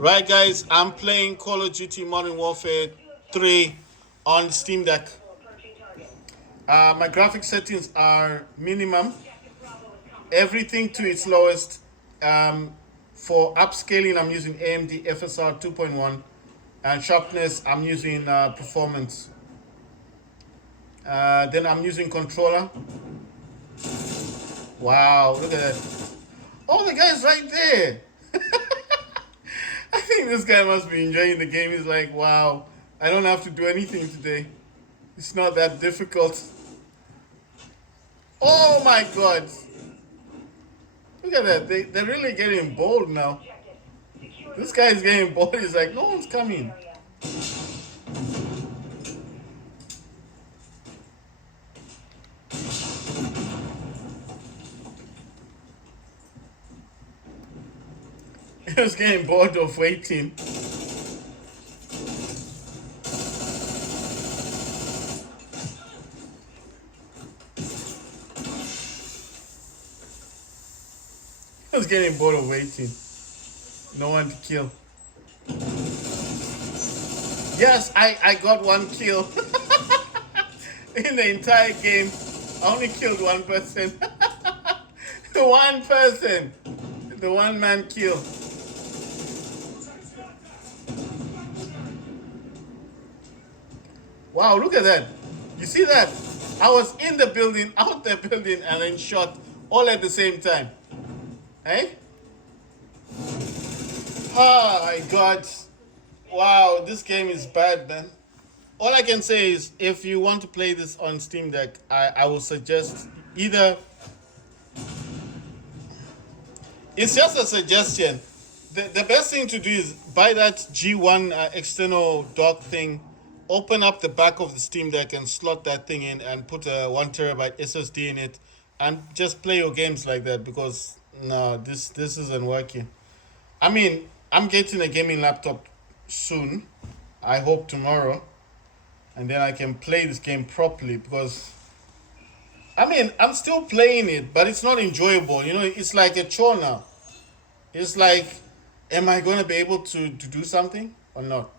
Right, guys, I'm playing Call of Duty Modern Warfare 3 on Steam Deck. My graphic settings are minimum, everything to its lowest. For upscaling, I'm using AMD FSR 2.1, and sharpness, I'm using performance. Then I'm using controller. Wow, look at that. Oh, the guy's right there. I think this guy must be enjoying the game. He's like, wow, I don't have to do anything today. It's not that difficult. Oh my god. Look at that. They're really getting bold now. This guy is getting bold. He's like, no one's coming. He was getting bored of waiting. He was getting bored of waiting. No one to kill. Yes, I got one kill. In the entire game, I only killed one person. One person. The one man kill. Wow, look at that. You see that? I was in the building, out the building, and then shot all at the same time. Eh? Oh my god. Wow, this game is bad, man. All I can say is if you want to play this on Steam Deck, I will suggest either. It's just a suggestion. The best thing to do is buy that G1 external dock thing, open up the back of the Steam Deck and slot that thing in and put a 1 terabyte SSD in it and just play your games like that because no, this isn't working. I mean, I'm getting a gaming laptop soon. I hope tomorrow, and then I can play this game properly because I mean, I'm still playing it, but it's not enjoyable. You know, it's like a chore now. It's like, am I going to be able to do something or not?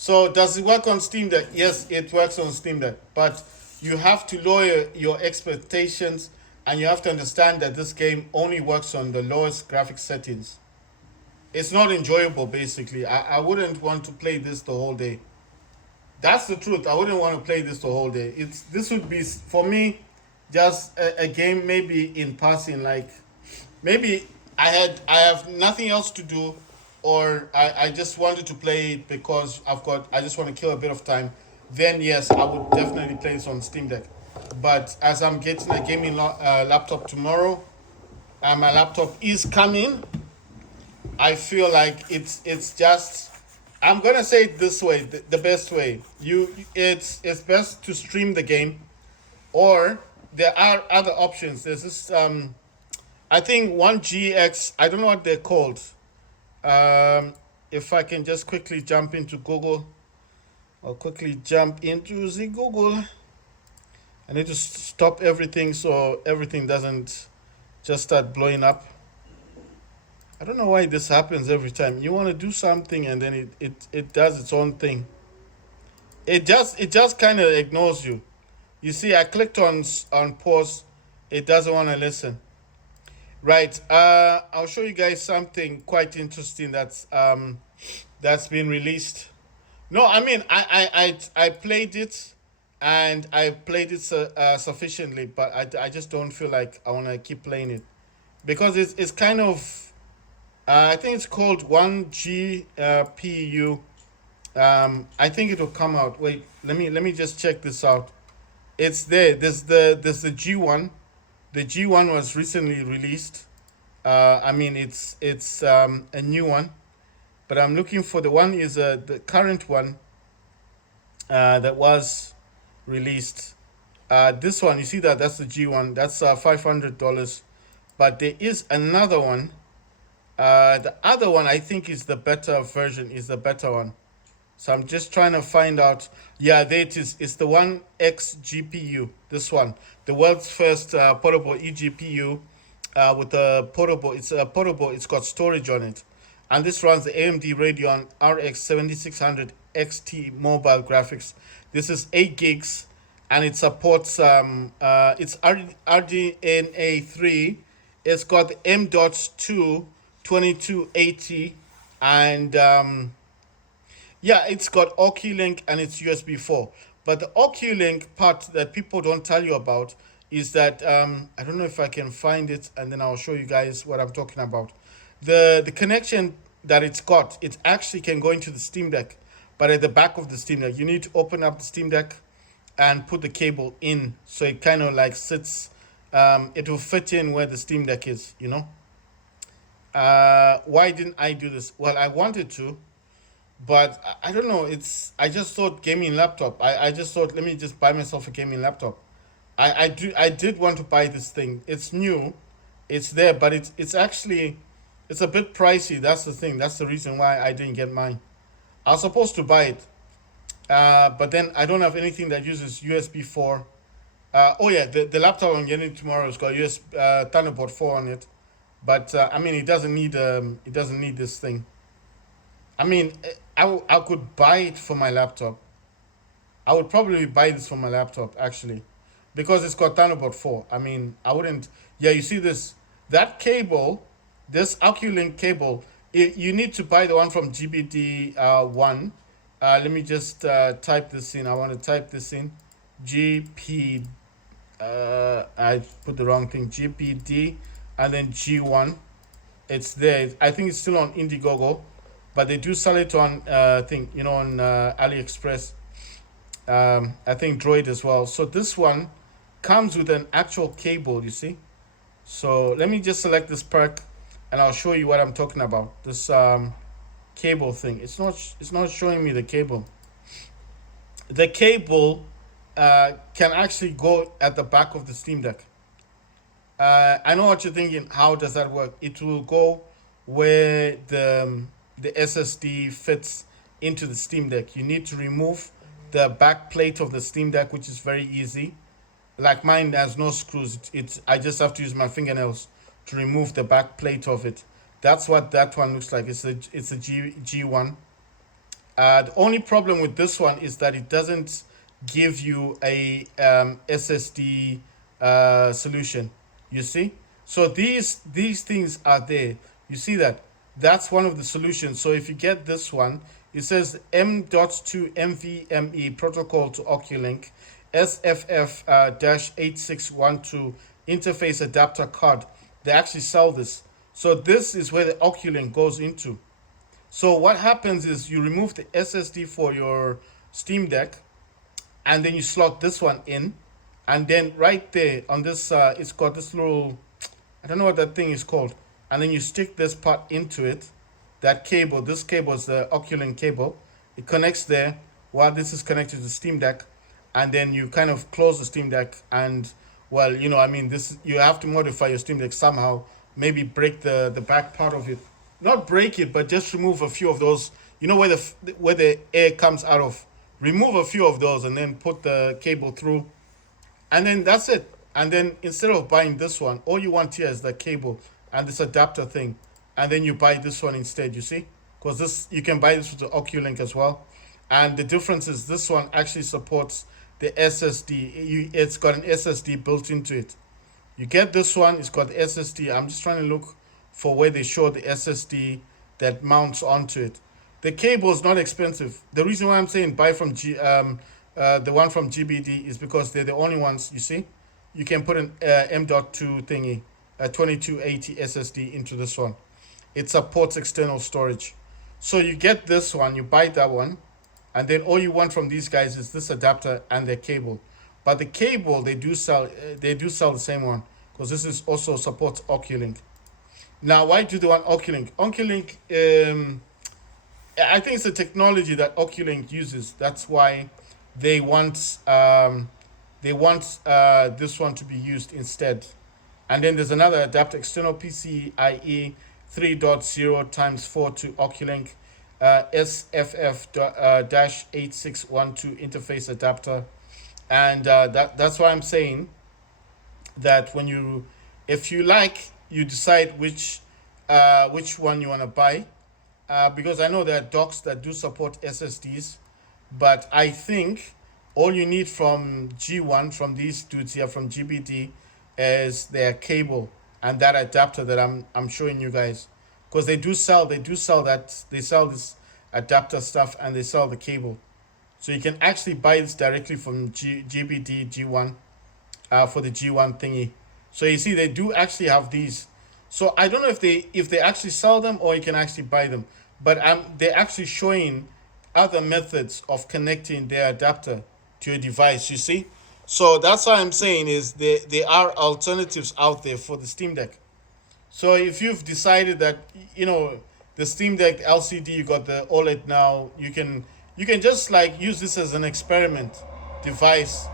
So, does it work on Steam Deck? Yes, it works on Steam Deck, but you have to lower your expectations and you have to understand that this game only works on the lowest graphic settings. It's not enjoyable, basically. I wouldn't want to play this the whole day. That's the truth. I wouldn't want to play this the whole day. This would be for me just a game maybe in passing, like maybe I have nothing else to do, or I just wanted to play it because I just want to kill a bit of time. Then yes, I would definitely play this on Steam Deck. But as I'm getting a gaming laptop tomorrow, and my laptop is coming, I feel like it's just. I'm gonna say it this way, the best way. It's best to stream the game, or there are other options. There's this I think 1GX. I don't know what they're called. If I can just quickly jump into Google, or quickly jump into the Google. I need to stop everything so everything doesn't just start blowing up. I don't know why this happens every time. You want to do something and then it does its own thing. It just kind of ignores you. You see, I clicked on pause. It doesn't want to listen. Right. I'll show you guys something quite interesting that's been released. No, I mean I played it, and I played it sufficiently, but I just don't feel like I want to keep playing it because it's kind of I think it's called 1GPU. I think it will come out. Wait, let me just check this out. It's there. There's the G1. The G1 was recently released. I mean, it's a new one, but I'm looking for the one is the current one that was released. This one, you see that's the G1. That's $500. But there is another one. The other one I think is the better version. Is the better one. So I'm just trying to find out. Yeah, there it is. It's the one X GPU. This one, the world's first portable eGPU. with a portable. It's a portable. It's got storage on it, and this runs the AMD Radeon RX 7600 XT mobile graphics. This is 8 gigs, and it supports it's RDNA 3. It's got the M.2 2280, and yeah, it's got OcuLink and it's USB 4. But the OcuLink part that people don't tell you about is that I don't know if I can find it, and then I'll show you guys what I'm talking about. The connection that it's got, it actually can go into the Steam Deck, but at the back of the Steam Deck, you need to open up the Steam Deck and put the cable in, so it kind of like sits. It will fit in where the Steam Deck is. Why didn't I do this? Well, I wanted to, but I don't know. I just thought gaming laptop. I just thought, let me just buy myself a gaming laptop. I did want to buy this thing. It's new, it's there, but it's actually it's a bit pricey. That's the thing. That's the reason why I didn't get mine. I was supposed to buy it, but then I don't have anything that uses USB 4. Oh yeah, the laptop I'm getting tomorrow has got Thunderbolt 4 on it, but I mean it doesn't need this thing. I mean, I could buy it for my laptop. I would probably buy this for my laptop actually, because it's got Thunderbolt 4. I mean, I wouldn't. Yeah, you see this that cable, this OcuLink cable. You need to buy the one from GBD one. Let me just type this in. I want to type this in. GP. I put the wrong thing. GPD and then G1. It's there. I think it's still on Indiegogo, but they do sell it on thing, on AliExpress. I think Droid as well. So this one comes with an actual cable, you see. So let me just select this perk, and I'll show you what I'm talking about. This cable thing. It's not showing me the cable. The cable can actually go at the back of the Steam Deck. I know what you're thinking. How does that work? It will go where the SSD fits into the Steam Deck. You need to remove the back plate of the Steam Deck, which is very easy. Like mine has no screws. It's I just have to use my fingernails to remove the back plate of it. That's what that one looks like. It's a G1. The only problem with this one is that it doesn't give you a SSD solution. You see, so these things are there. You see that that's one of the solutions. So if you get this one, it says M.2 MVMe protocol to OcuLink SFF 8612 interface adapter card. They actually sell this. So this is where the OcuLink goes into. So what happens is you remove the SSD for your Steam Deck, and then you slot this one in, and then right there on this, it's got this little, I don't know what that thing is called, and then you stick this part into it. That cable, this cable is the OcuLink cable. It connects there while this is connected to the Steam Deck, and then you kind of close the Steam Deck, and well, I mean, this you have to modify your Steam Deck somehow. Maybe break the back part of it, not break it, but just remove a few of those. Where the air comes out of. Remove a few of those, and then put the cable through, and then that's it. And then instead of buying this one, all you want here is the cable and this adapter thing, and then you buy this one instead. You see, because this you can buy this with the OcuLink as well, and the difference is this one actually supports the SSD. It's got an SSD built into it. You get this one, it's got the SSD. I'm just trying to look for where they show the SSD that mounts onto it. The cable is not expensive. The reason why I'm saying buy from the one from GBD is because they're the only ones, you see. You can put an M.2 thingy, a 2280 SSD into this one. It supports external storage. So you get this one, you buy that one, and then all you want from these guys is this adapter and their cable. But the cable they do sell the same one, because this is also supports OcuLink. Now, why do they want OcuLink? OcuLink, I think it's a technology that OcuLink uses. That's why they want this one to be used instead. And then there's another adapter, external PCIe 3.0 times 4 to OcuLink SFF-8612 interface adapter. And that's why I'm saying that if you like you decide which one you want to buy, because I know there are docks that do support SSDs, but I think all you need from G1, from these dudes here from GBD, is their cable and that adapter that I'm showing you guys, because they do sell that, they sell this adapter stuff, and they sell the cable, so you can actually buy this directly from GBD G1, for the G1 thingy. So you see, they do actually have these. So I don't know if they actually sell them or you can actually buy them, but they're actually showing other methods of connecting their adapter to your device. You see, so that's what I'm saying is there are alternatives out there for the Steam Deck. So if you've decided that the Steam Deck LCD, you got the OLED now, you can just like use this as an experiment device.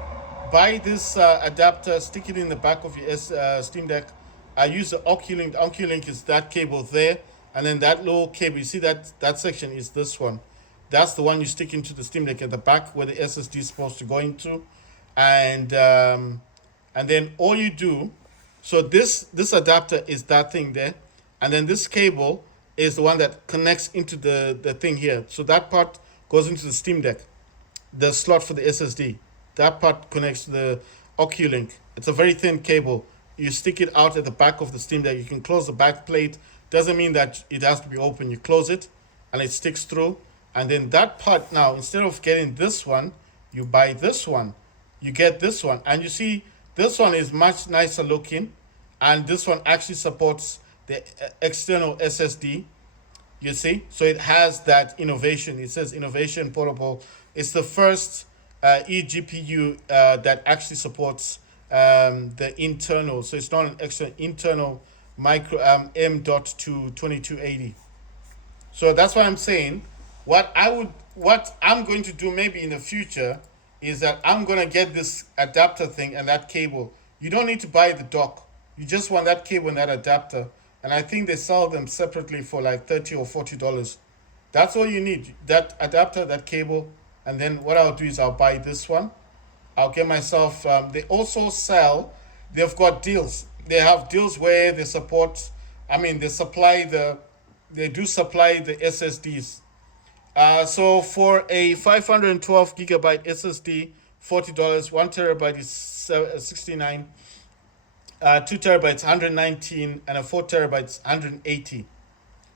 Buy this adapter, stick it in the back of your Steam Deck. I use the Oculink. The Oculink is that cable there, and then that little cable. You see that section is this one. That's the one you stick into the Steam Deck at the back where the SSD is supposed to go into, and then all you do. So this adapter is that thing there, and then this cable is the one that connects into the thing here. So that part goes into the Steam Deck, the slot for the SSD. That part connects to the Oculink. It's a very thin cable. You stick it out at the back of the Steam Deck. You can close the back plate. Doesn't mean that it has to be open. You close it and it sticks through. And then that part now, instead of getting this one, you buy this one. You get this one. And you see, this one is much nicer looking. And this one actually supports the external SSD. You see? So it has that innovation. It says innovation portable. It's the first eGPU that actually supports the internal. So it's not an extra internal micro M.2 2280. So that's what I'm saying. What I'm going to do maybe in the future is that I'm gonna get this adapter thing and that cable. You don't need to buy the dock. You just want that cable and that adapter. And I think they sell them separately for like $30 or $40. That's all you need. That adapter, that cable, and then what I'll do is I'll buy this one. I'll get myself. They also sell. They've got deals. They have deals where they support. I mean, they supply the. They do supply the SSDs. So for a 512 gigabyte SSD, $40. 1 TB is 69. 2 TB 119, and a 4 TB is 180.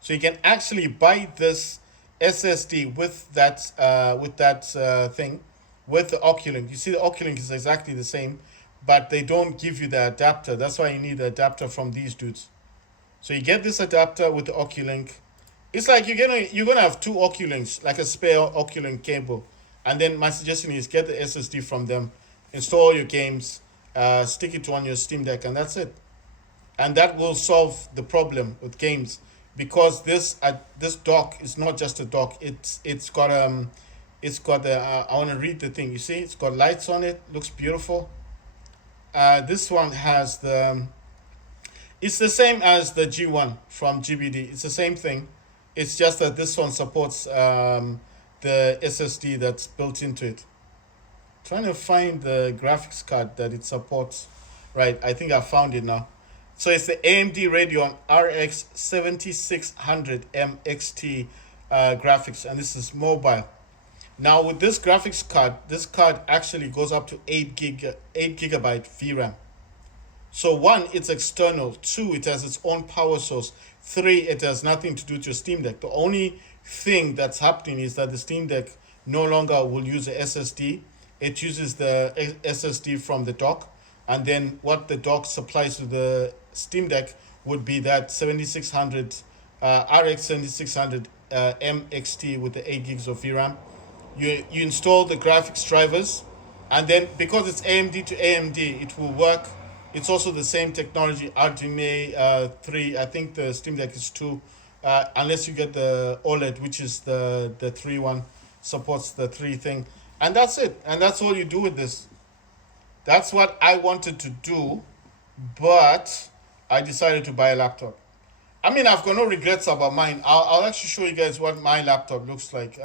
So you can actually buy this SSD with that thing, with the Oculink. You see, the Oculink is exactly the same, but they don't give you the adapter. That's why you need the adapter from these dudes. So you get this adapter with the Oculink. It's like you're gonna have two Oculinks, like a spare Oculink cable. And then my suggestion is get the SSD from them, install your games, stick it on your Steam Deck, and that's it. And that will solve the problem with games, because this dock is not just a dock. It's got the I want to read the thing. You see, it's got lights on it. Looks beautiful. This one has the. It's the same as the G1 from GBD. It's the same thing. It's just that this one supports the SSD that's built into it. Trying to find the graphics card that it supports. Right, I think I found it now. So it's the AMD Radeon RX 7600 MXT graphics, and this is mobile. Now with this graphics card, this card actually goes up to 8 gigabyte VRAM. So one, it's external. Two, it has its own power source. Three, it has nothing to do with your Steam Deck. The only thing that's happening is that the Steam Deck no longer will use a SSD. It uses the SSD from the dock, and then what the dock supplies to the Steam Deck would be that 7600 RX 7600 MXT with the 8 gigs of VRAM. You install the graphics drivers, and then because it's AMD to AMD, it will work. It's also the same technology, RDMA 3. I think the Steam Deck is 2, unless you get the OLED, which is the 3 one, supports the 3 thing. And that's it. And that's all you do with this. That's what I wanted to do, but I decided to buy a laptop. I mean, I've got no regrets about mine. I'll actually show you guys what my laptop looks like.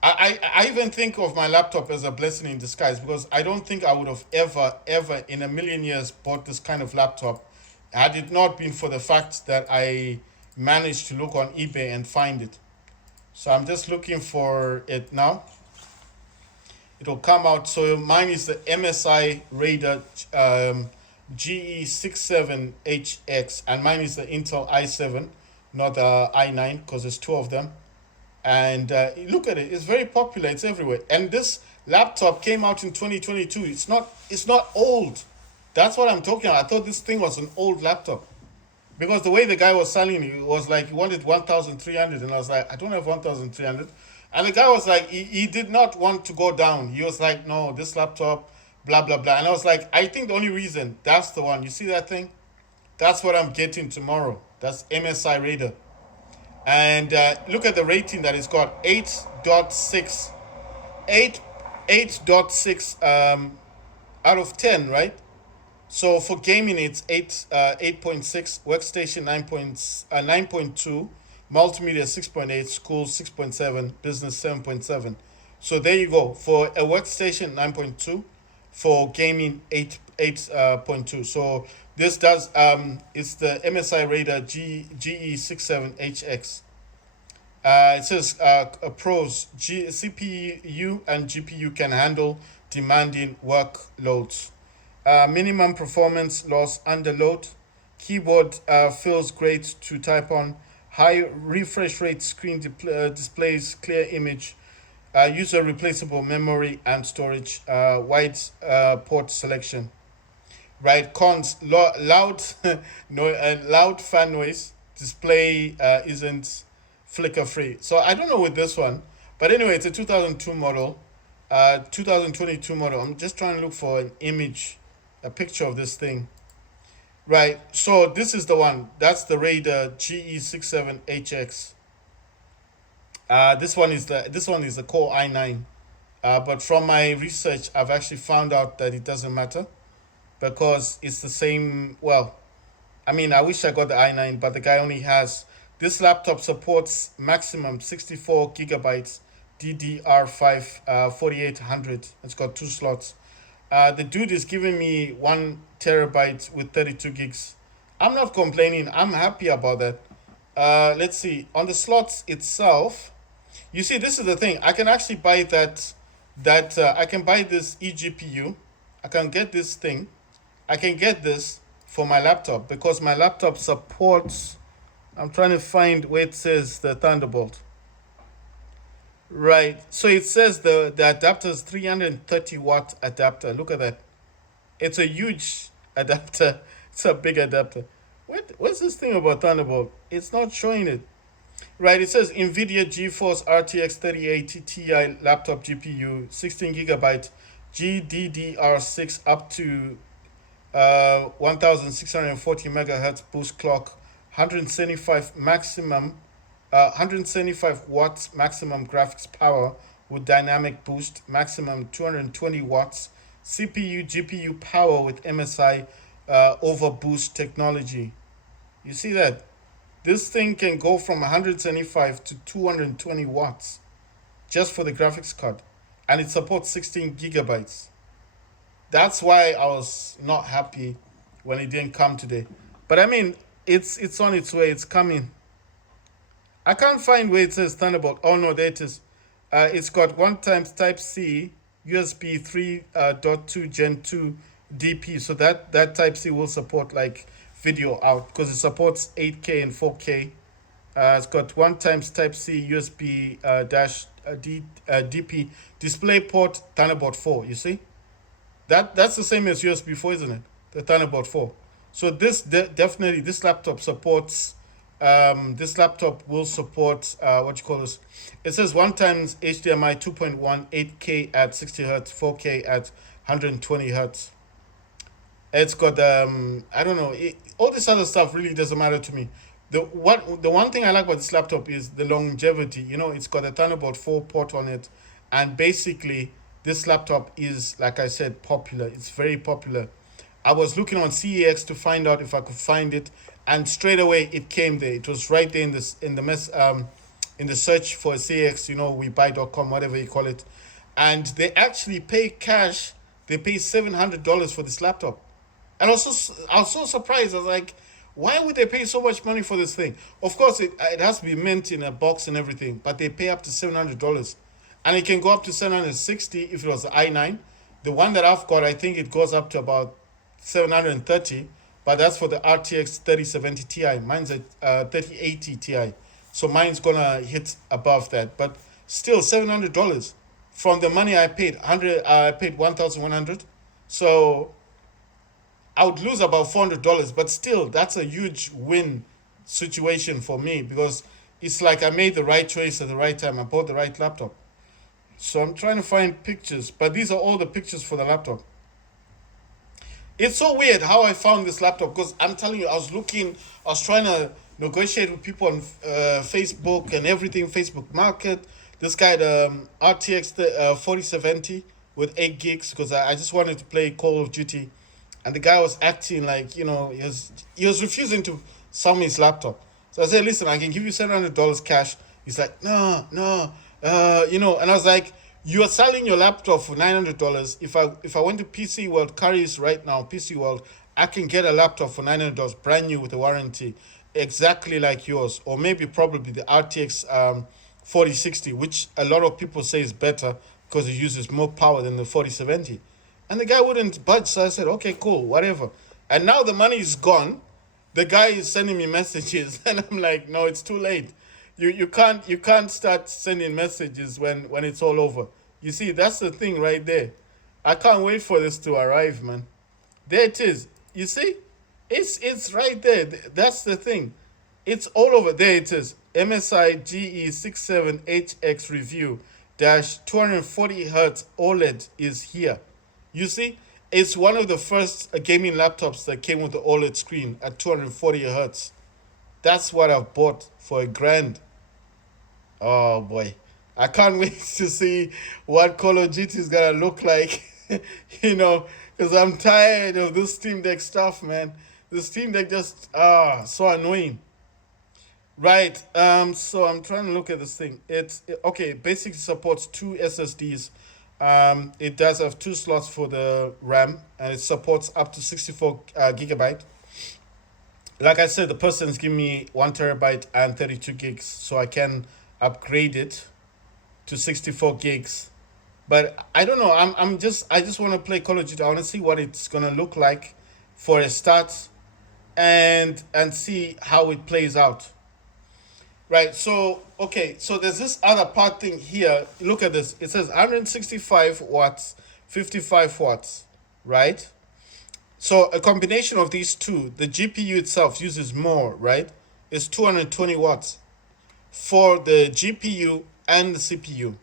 I even think of my laptop as a blessing in disguise, because I don't think I would have ever in a million years bought this kind of laptop Had it not been for the fact that I managed to look on eBay and find it. So I'm just looking for it now. It'll come out. So mine is the MSI Raider GE67HX, and mine is the Intel i7, not the i9, because there's two of them. And look at it; it's very popular. It's everywhere. And this laptop came out in 2022. It's not old. That's what I'm talking about. I thought this thing was an old laptop because the way the guy was selling it was like he wanted 1,300, and I was like, I don't have 1,300. And the guy was like, he did not want to go down. He was like, no, this laptop, blah blah blah. And I was like, I think the only reason that's the one. You see that thing? That's what I'm getting tomorrow. That's MSI Raider. And look at the rating that it's got: 8.6, 8, 8.6 out of 10, right? So for gaming, it's 8.6, workstation 9.2, multimedia 6.8, school 6.7, business 7.7. So there you go. For a workstation 9.2, for gaming 8.2. So this does it's the MSI Raider GE67HX. It says pros: CPU and GPU can handle demanding workloads. Minimum performance loss under load. Keyboard feels great to type on. High refresh rate screen displays clear image. User replaceable memory and storage. Wide port selection. Right, cons: loud, no, loud fan noise. Display isn't flicker free. So I don't know with this one, but anyway, it's a 2002 model, 2022 model. I'm just trying to look for an image, a picture of this thing. Right, so this is the one. That's the Raider GE67HX. This one is the Core i9. But from my research, I've actually found out that it doesn't matter because it's the same. Well, I mean, I wish I got the i9, but the guy only has. This laptop supports maximum 64 gigabytes DDR5 4800. It's got two slots. The dude is giving me 1 terabyte with 32 gigs. I'm not complaining. I'm happy about that. Let's see. On the slots itself, you see, this is the thing. I can actually buy I can buy this eGPU. I can get this thing. I can get this for my laptop because my laptop supports. I'm trying to find where it says the Thunderbolt. Right. So it says the adapter is 330-watt adapter. Look at that. It's a huge adapter. It's a big adapter. What's this thing about Thunderbolt? It's not showing it. Right. It says NVIDIA GeForce RTX 3080 Ti laptop GPU, 16 gigabyte GDDR6 up to 1640 megahertz boost clock, 175 watts maximum graphics power with dynamic boost, maximum 220 watts, CPU GPU power with MSI overboost technology. You see that? This thing can go from 175 to 220 watts just for the graphics card, and it supports 16 gigabytes. That's why I was not happy when it didn't come today. But I mean, it's on its way. It's coming. I can't find where it says Thunderbolt. Oh no, there it is. It's got one times Type C, USB 3.2 Gen 2 DP. So that Type C will support like video out because it supports 8K and 4K. It's got one times Type C, USB DP, display port, Thunderbolt 4. You see? That's the same as USB 4, isn't it? The Thunderbolt 4. So definitely this laptop supports. This laptop will support what you call this. It says one times HDMI 2.1, 8K at 60 hertz, 4K at 120 hertz. It's got I don't know. All this other stuff really doesn't matter to me. The one thing I like about this laptop is the longevity. You know, it's got a Thunderbolt 4 port on it, and basically this laptop is, like I said, popular. It's very popular. I was looking on CEX to find out if I could find it, and straight away it came there. It was right there in the search for CEX. You know, webuy.com, whatever you call it, and they actually pay cash. They pay $700 for this laptop. And also, I was so surprised. I was like, why would they pay so much money for this thing? Of course, it has to be mint in a box and everything, but they pay up to $700, and it can go up to 760 if it was the i9. The one that I've got, I think it goes up to about 730, but that's for the RTX 3070 Ti. Mine's a 3080 Ti, so mine's gonna hit above that. But still, $700 from the money I paid. I paid 1,100. So I would lose about $400, but still, that's a huge win situation for me because it's like I made the right choice at the right time. I bought the right laptop. So I'm trying to find pictures, but these are all the pictures for the laptop. It's so weird how I found this laptop because I'm telling you, I was trying to negotiate with people on Facebook and everything, Facebook Market. This guy, the RTX 4070 with 8 gigs, because I just wanted to play Call of Duty. And the guy was acting like, he was refusing to sell me his laptop. So I said, listen, I can give you $700 cash. He's like, no, no, and I was like, you are selling your laptop for $900. If I went to PC World, Currys right now, PC World, I can get a laptop for $900, brand new with a warranty, exactly like yours, or maybe probably the RTX 4060, which a lot of people say is better because it uses more power than the 4070. And the guy wouldn't budge, so I said, okay, cool, whatever. And now the money is gone. The guy is sending me messages, and I'm like, no, it's too late. You can't start sending messages when it's all over. You see, that's the thing right there. I can't wait for this to arrive, man. There it is. You see, it's right there. That's the thing. It's all over. There it is. MSI GE67HX review dash 240 hertz OLED is here. You see, it's one of the first gaming laptops that came with the OLED screen at 240 hertz. That's what I've bought for $1,000. Oh boy, I can't wait to see what Call of Duty is gonna look like. you know, because I'm tired of this Steam Deck stuff, man. The Steam Deck just so annoying. Right. So I'm trying to look at this thing. Okay. Basically supports two SSDs. It does have two slots for the RAM, and it supports up to 64 gigabyte. Like I said, the person's giving me 1 terabyte and 32 gigs, so I can upgrade it to 64 gigs. But I don't know. I just want to play Call of Duty. I want to see what it's gonna look like for a start, and see how it plays out. Right. So okay. So there's this other part thing here. Look at this. It says 165 watts, 55 watts. Right. So a combination of these two, the GPU itself uses more. Right. It's 220 watts for the GPU and the CPU.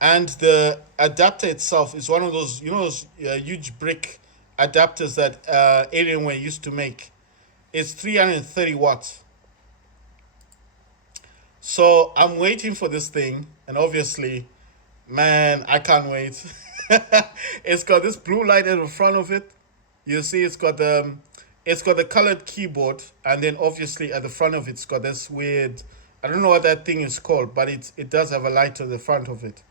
And the adapter itself is one of those, those huge brick adapters that Alienware used to make. It's 330 watts. So I'm waiting for this thing, and obviously, man, I can't wait. It's got this blue light at the front of it. You see, it's got the colored keyboard, and then obviously at the front of it's got this weird, I don't know what that thing is called, but it does have a light at the front of it.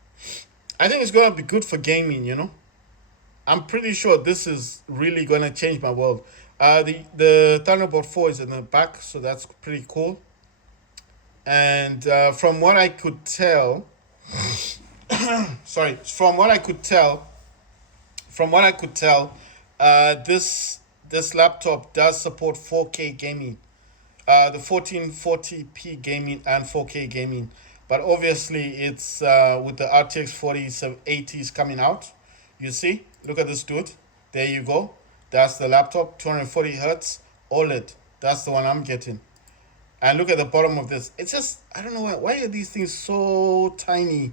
I think it's gonna be good for gaming. I'm pretty sure this is really gonna change my world. The Thunderbolt 4 is in the back, so that's pretty cool. And sorry, from what I could tell, this laptop does support 4K gaming, the 1440p gaming and 4K gaming. But obviously, it's with the RTX 4080s coming out. You see, look at this dude. There you go. That's the laptop, 240 hertz OLED. That's the one I'm getting. And look at the bottom of this. It's just, I don't know why are these things so tiny.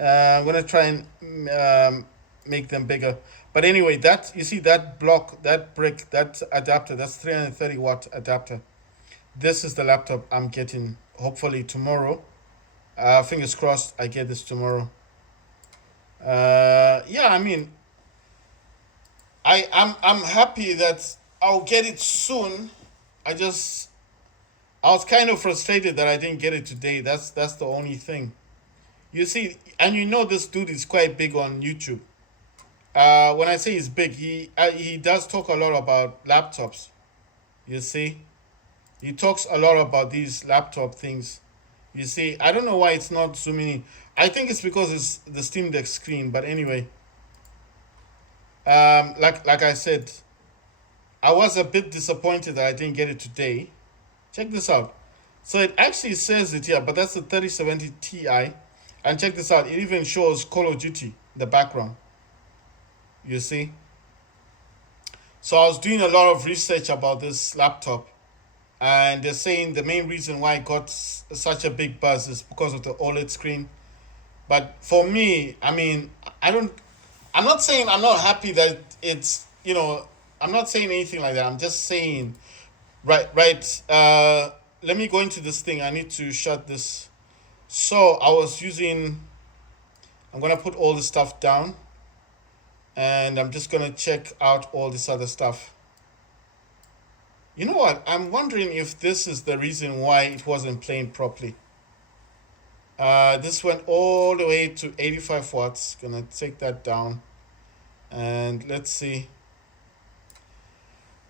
I'm gonna try and make them bigger. But anyway, that you see that block, that brick, that adapter, that's 330-watt adapter. This is the laptop I'm getting hopefully tomorrow. Fingers crossed I get this tomorrow. Yeah, I mean, I'm happy that I'll get it soon. I was kind of frustrated that I didn't get it today. That's the only thing. You see, and this dude is quite big on YouTube. When I say he's big, he does talk a lot about laptops. You see, he talks a lot about these laptop things. You see, I don't know why it's not zooming in. I think it's because it's the Steam Deck screen. But anyway, like I said, I was a bit disappointed that I didn't get it today. Check this out. So it actually says it here, but that's the 3070 Ti. And check this out. It even shows Call of Duty in the background. You see. So I was doing a lot of research about this laptop, and they're saying the main reason why it got such a big buzz is because of the OLED screen. But for me, I mean, I don't. I'm not saying I'm not happy that it's, I'm not saying anything like that. I'm just saying, right, right. Let me go into this thing. I need to shut this. So I was using. I'm gonna put all this stuff down, and I'm just gonna check out all this other stuff. You know what? I'm wondering if this is the reason why it wasn't playing properly. This went all the way to 85 watts. Gonna take that down. And let's see.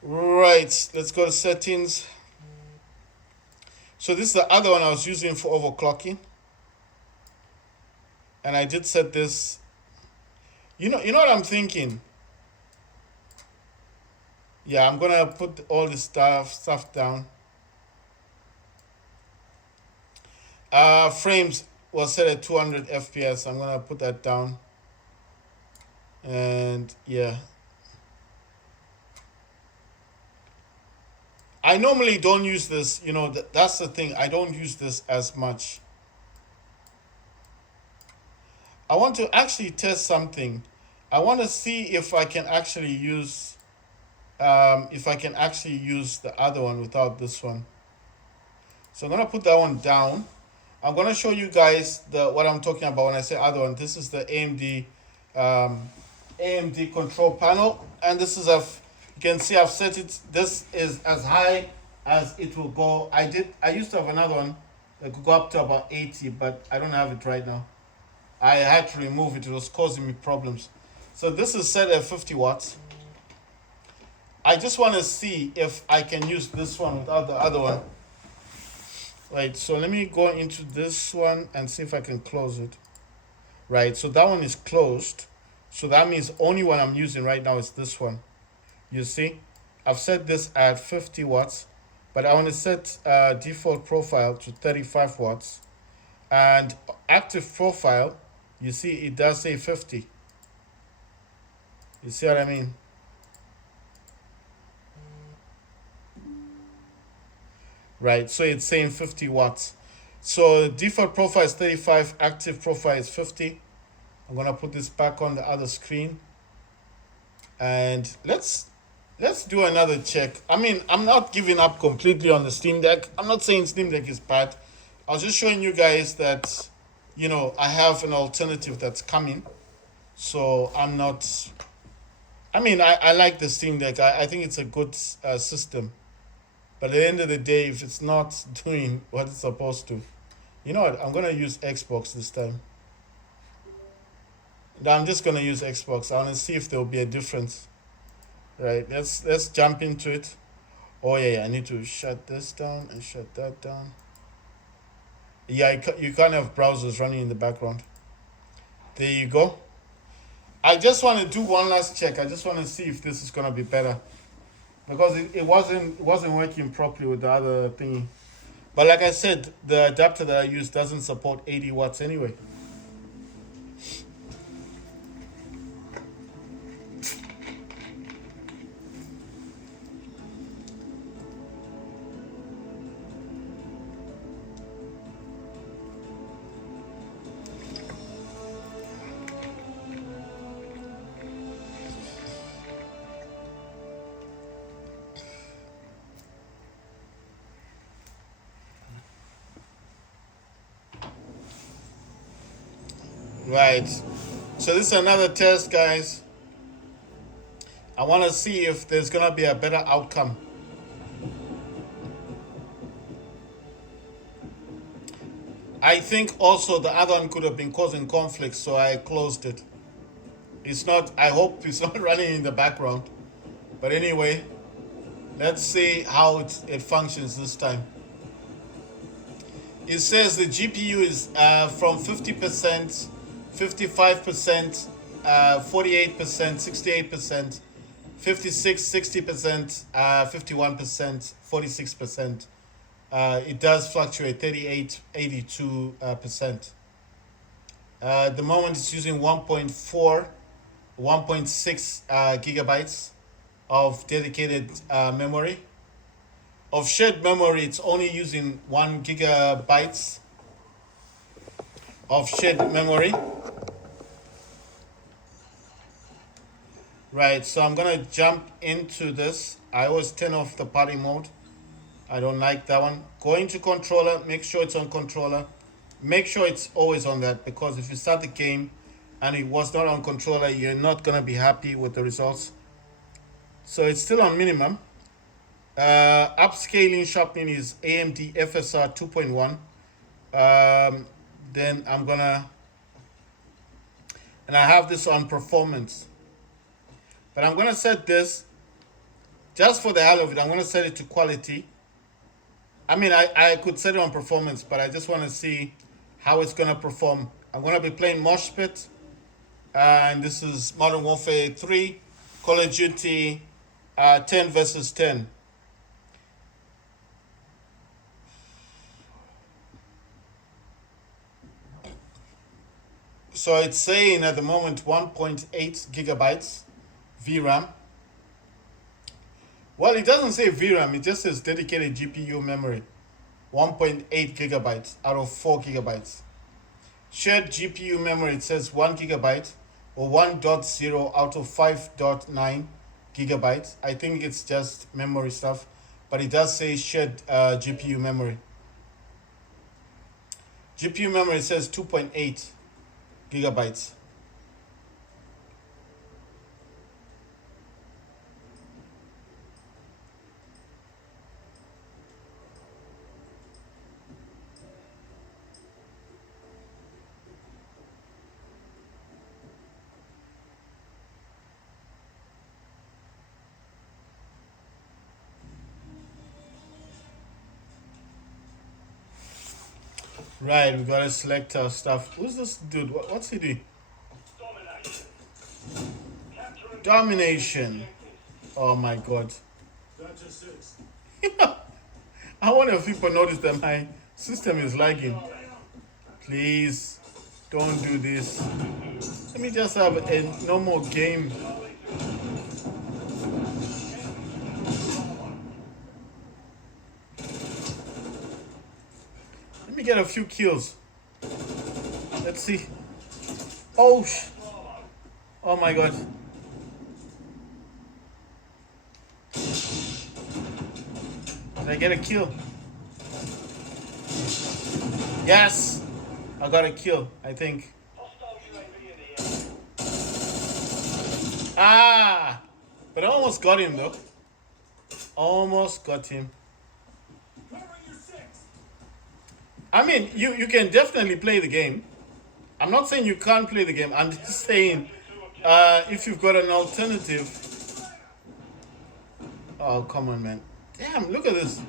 Right, let's go to settings. So this is the other one I was using for overclocking. And I did set this. You know what I'm thinking? Yeah, I'm gonna put all this stuff down. Frames was set at 200 FPS. I'm gonna put that down. And yeah, I normally don't use this. That's the thing. I don't use this as much. I want to actually test something. I want to see if I can actually use the other one without this one. So I'm gonna put that one down. I'm gonna show you guys the what I'm talking about when I say other one. This is the AMD control panel, and this is you can see I've set it. This is as high as it will go. I used to have another one that could go up to about 80, but I don't have it right now. I had to remove it. It was causing me problems. So this is set at 50 watts. I just want to see if I can use this one without the other one. Right, so let me go into this one and see if I can close it. Right, so that one is closed. So that means only one I'm using right now is this one. You see, I've set this at 50 watts, but I want to set default profile to 35 watts. And active profile, you see it does say 50. You see what I mean? Right, so it's saying 50 watts. So default profile is 35, active profile is 50. I'm gonna put this back on the other screen, and let's do another check. I mean, I'm not giving up completely on the Steam Deck. I'm not saying Steam Deck is bad. I was just showing you guys that, I have an alternative that's coming. So I'm not. I mean, I like the Steam Deck. I think it's a good system. But at the end of the day, if it's not doing what it's supposed to, you know what? I'm gonna use Xbox this time. I'm just gonna use Xbox. I wanna see if there will be a difference. Right? Let's jump into it. Oh yeah, I need to shut this down and shut that down. Yeah, you can't have browsers running in the background. There you go. I just want to do one last check. I just want to see if this is gonna be better, because it wasn't working properly with the other thingy. But like I said, the adapter that I use doesn't support 80 watts anyway. Right. So this is another test, guys. I want to see if there's gonna be a better outcome. I think also the other one could have been causing conflict, so I closed it. It's not, I hope it's not running in the background. But anyway, let's see how it functions this time. It says the GPU is from 50%, 55%, 48%, 68%, 56, 60%, 51%, 46%. It does fluctuate 38, 82%. At the moment, it's using 1.4, 1.6 gigabytes of dedicated memory. Of shared memory, it's only using 1 gigabytes of shared memory. Right, so I'm gonna jump into this. I always turn off the party mode. I don't like that one. Go into controller, make sure it's on controller. Make sure it's always on that, because if you start the game and it was not on controller, you're not gonna be happy with the results. So it's still on minimum. Upscaling sharpening is AMD FSR 2.1. Then I'm gonna, and I have this on performance. But I'm gonna set this, just for the hell of it, I'm gonna set it to quality. I mean, I could set it on performance, but I just want to see how it's gonna perform. I'm gonna be playing Mosh Pit, and this is Modern Warfare 3, Call of Duty 10 versus 10. So it's saying at the moment 1.8 gigabytes VRAM. Well, it doesn't say VRAM, it just says dedicated GPU memory. 1.8 gigabytes out of 4 gigabytes. Shared GPU memory, it says 1 gigabyte or 1.0 out of 5.9 gigabytes. I think it's just memory stuff, but it does say shared GPU memory. GPU memory says 2.8 gigabytes. Right, we gotta select our stuff. Who's this dude? What's he doing? Domination. Oh my god. I wonder if people notice that my system is lagging. Please, don't do this. Let me just have a normal game. Let me get a few kills. Let's see. Oh, oh my god. Did I get a kill? Yes! I got a kill, I think. Ah! But I almost got him though. Almost got him. I mean, you can definitely play the game. I'm not saying you can't play the game. I'm just saying if you've got an alternative. Oh, come on, man. Damn, look at this.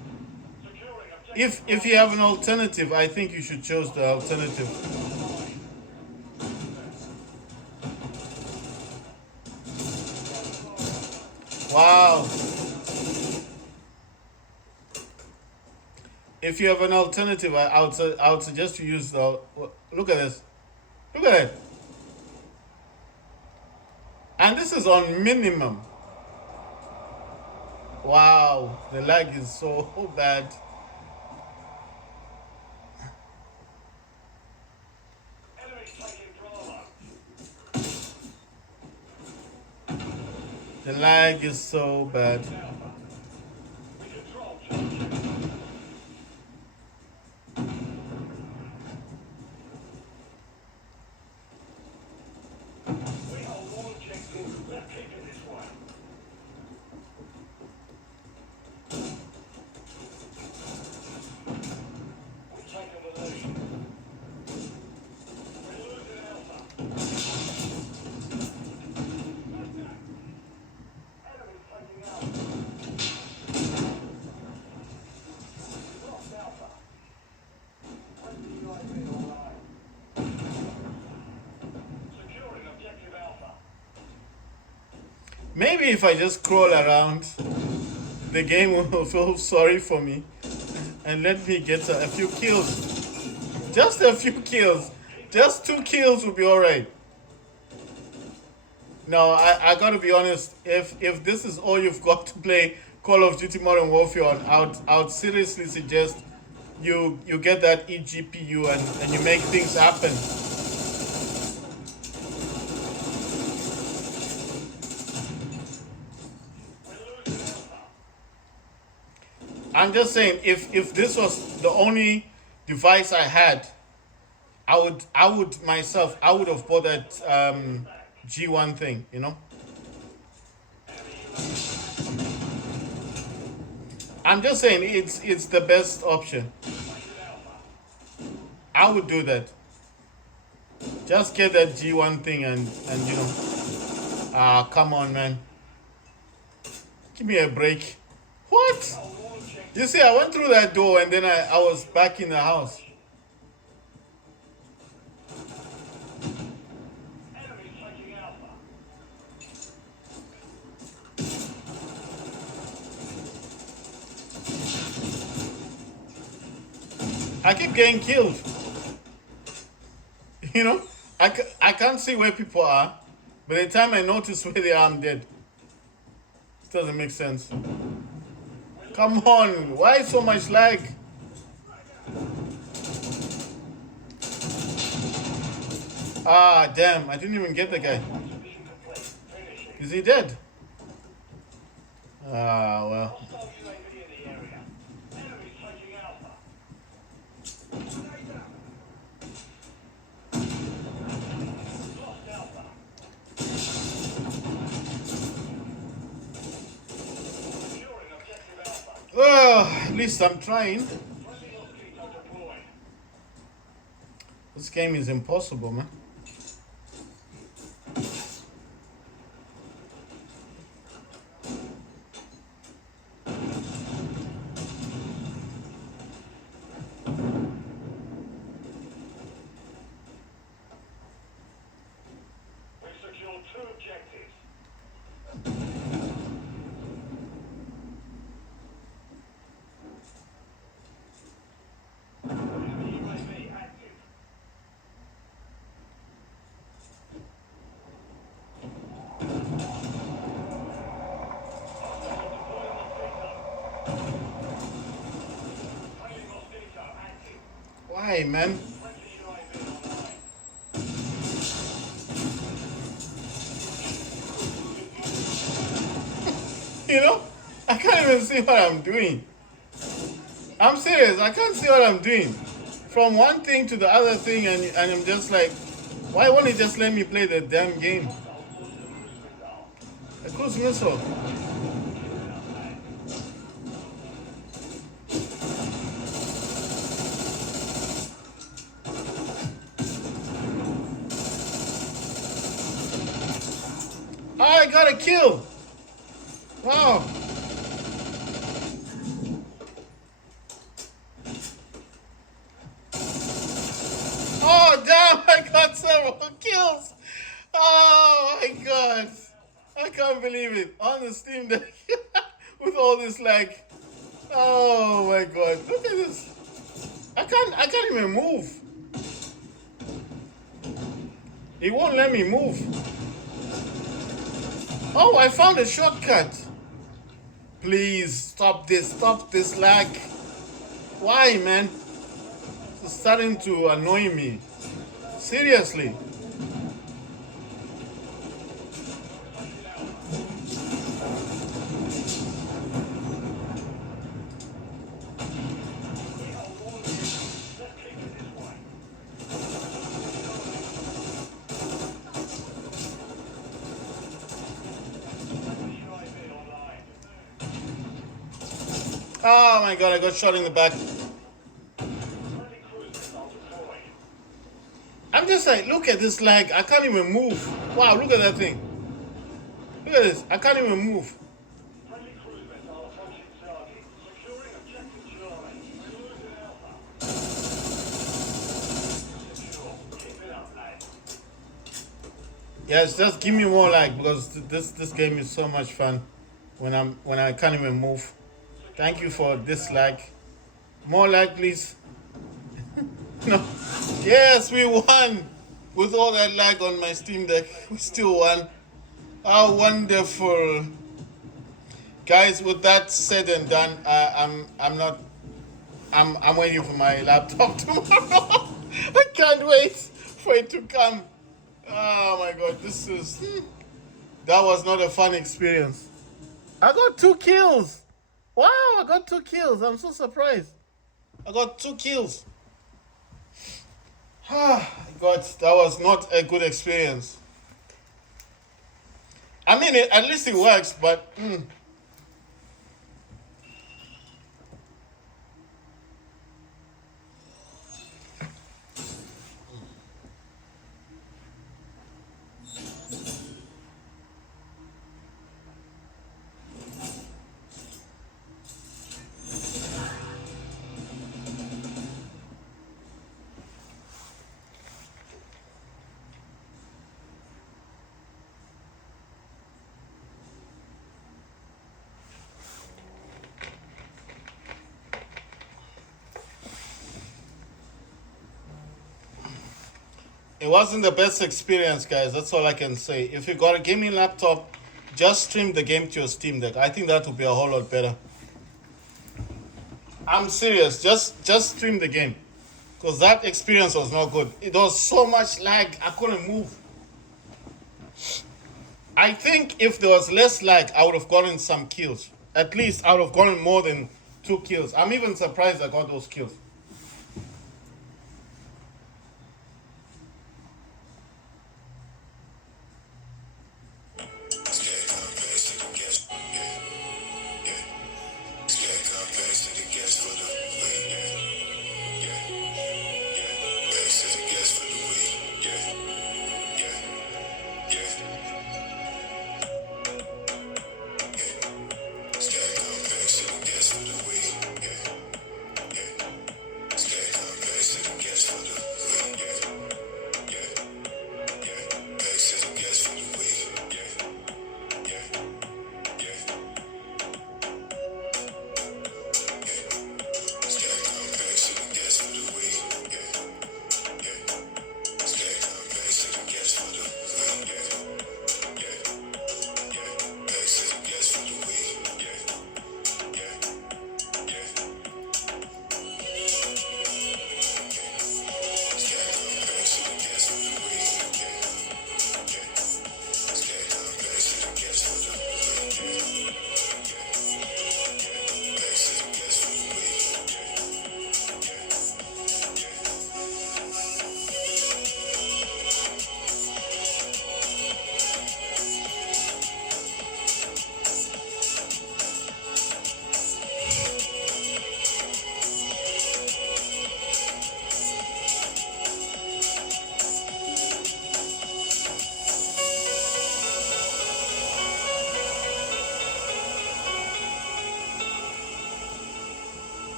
If you have an alternative, I think you should choose the alternative. Wow. If you have an alternative, I would suggest you use the. Look at this. Look at it. And this is on minimum. Wow, the lag is so bad. The lag is so bad. Maybe if I just crawl around, the game will feel sorry for me and let me get a few kills. Just a few kills. Just 2 kills will be alright. No, I gotta be honest. If this is all you've got to play Call of Duty Modern Warfare on, I would seriously suggest you get that eGPU and you make things happen. I'm just saying, if this was the only device I had, I would have bought that G1 thing, you know. I'm just saying it's the best option. I would do that. Just get that G1 thing and you know. Come on, man. Give me a break. What? You see, I went through that door and then I was back in the house. I keep getting killed. You know, I can't see where people are. By the time I notice where they are, I'm dead. It doesn't make sense. Come on, why so much lag? Ah, damn, I didn't even get the guy. Is he dead? Ah, well. Well, at least I'm trying. This game is impossible, man. Why, man? You know, I can't even see what I'm doing. I'm serious, I can't see what I'm doing. From one thing to the other thing, and I'm just like, why won't you just let me play the damn game? A cruise missile. Oh, I got a kill. Wow. Oh, damn, I got several kills. Oh, my God. I can't believe it. On the Steam Deck. With all this lag. Oh, my God. Look at this. I can't even move. It won't let me move. Oh, I found a shortcut. Please stop this lag. Why, man? It's starting to annoy me. Seriously. Oh my God, I got shot in the back. I'm just like, look at this lag. I can't even move. Wow, look at that thing. Look at this. I can't even move. Yes, just give me more lag because this game is so much fun when I can't even move. Thank you for this lag. More lag, please. No. Yes, we won. With all that lag on my Steam Deck, we still won. How wonderful, guys! With that said and done, I'm not. I'm waiting for my laptop tomorrow. I can't wait for it to come. Oh my god, that was not a fun experience. I got 2 kills. Wow, I got 2 kills. I'm so surprised. I got 2 kills. Ah, God, that was not a good experience. I mean, at least it works, but it wasn't the best experience, guys. That's all I can say. If you got a gaming laptop, just stream the game to your Steam Deck. I think that would be a whole lot better. I'm serious. Just stream the game, because that experience was not good. It was so much lag. I couldn't move. I think if there was less lag, I would have gotten some kills. At least I would have gotten more than 2 kills. I'm even surprised I got those kills.